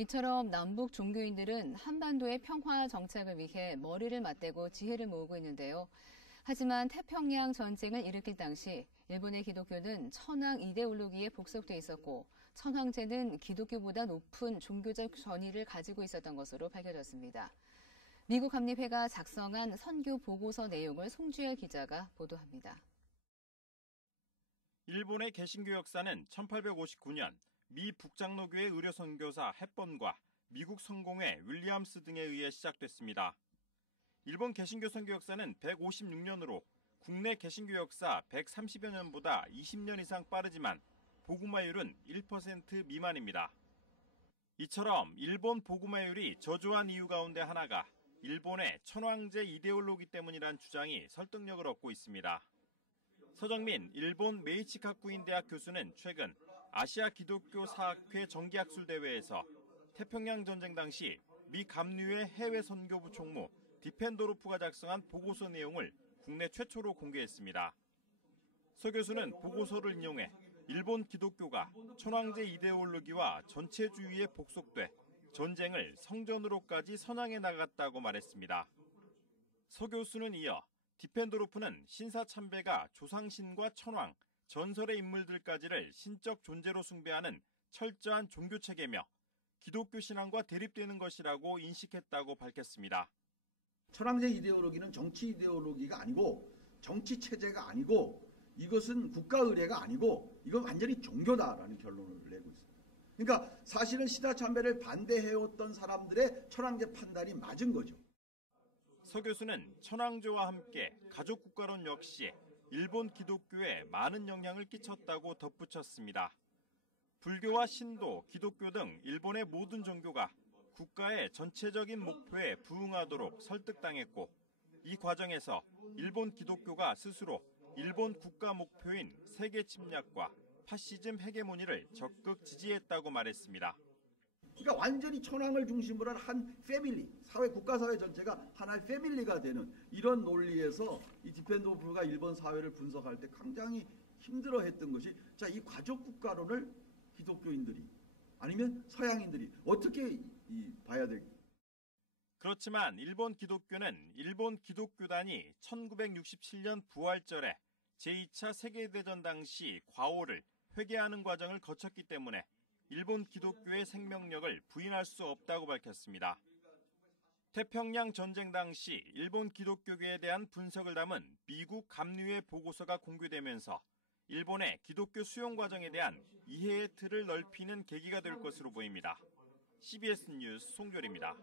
이처럼 남북 종교인들은 한반도의 평화 정착을 위해 머리를 맞대고 지혜를 모으고 있는데요. 하지만 태평양 전쟁을 일으킬 당시 일본의 기독교는 천황 이데올로기에 복속돼 있었고 천황제는 기독교보다 높은 종교적 전위를 가지고 있었던 것으로 밝혀졌습니다. 미국 감리회가 작성한 선교 보고서 내용을 송주열 기자가 보도합니다. 일본의 개신교 역사는 1859년 미 북장로교회 의료 선교사 헵번과 미국 성공회 윌리엄스 등에 의해 시작됐습니다. 일본 개신교 선교 역사는 156년으로 국내 개신교 역사 130여 년보다 20년 이상 빠르지만 복음화율은 1% 미만입니다. 이처럼 일본 복음화율이 저조한 이유 가운데 하나가 일본의 천황제 이데올로기 때문이란 주장이 설득력을 얻고 있습니다. 서정민 일본 메이치카쿠인 대학 교수는 최근 아시아 기독교 사학회 정기학술대회에서 태평양 전쟁 당시 미 감리회 해외 선교부 총무 디펜도로프가 작성한 보고서 내용을 국내 최초로 공개했습니다. 서 교수는 보고서를 인용해 일본 기독교가 천황제 이데올로기와 전체주의에 복속돼 전쟁을 성전으로까지 선양해 나갔다고 말했습니다. 서 교수는 이어 디펜도로프는 신사참배가 조상신과 천황, 전설의 인물들까지를 신적 존재로 숭배하는 철저한 종교체계며 기독교 신앙과 대립되는 것이라고 인식했다고 밝혔습니다. 천황제 이데올로기는 정치 이데올로기가 아니고 정치 체제가 아니고 이것은 국가 의례가 아니고 이건 완전히 종교다라는 결론을 내고 있습니다. 그러니까 사실은 신사참배를 반대해왔던 사람들의 천황제 판단이 맞은 거죠. 서 교수는 천황제와 함께 가족국가론 역시 일본 기독교에 많은 영향을 끼쳤다고 덧붙였습니다. 불교와 신도, 기독교 등 일본의 모든 종교가 국가의 전체적인 목표에 부응하도록 설득당했고 이 과정에서 일본 기독교가 스스로 일본 국가 목표인 세계 침략과 파시즘 헤게모니를 적극 지지했다고 말했습니다. 그러니까 완전히 천황을 중심으로 한 패밀리, 국가사회 전체가 하나의 패밀리가 되는 이런 논리에서 이 디펜도로프가 일본 사회를 분석할 때 굉장히 힘들어했던 것이 이 가족국가론을 기독교인들이 아니면 서양인들이 어떻게 봐야 될까? 그렇지만 일본 기독교는 일본 기독교단이 1967년 부활절에 제2차 세계대전 당시 과오를 회개하는 과정을 거쳤기 때문에 일본 기독교의 생명력을 부인할 수 없다고 밝혔습니다. 태평양 전쟁 당시 일본 기독교계에 대한 분석을 담은 미국 감리회 보고서가 공개되면서 일본의 기독교 수용 과정에 대한 이해의 틀을 넓히는 계기가 될 것으로 보입니다. CBS 뉴스 송결입니다.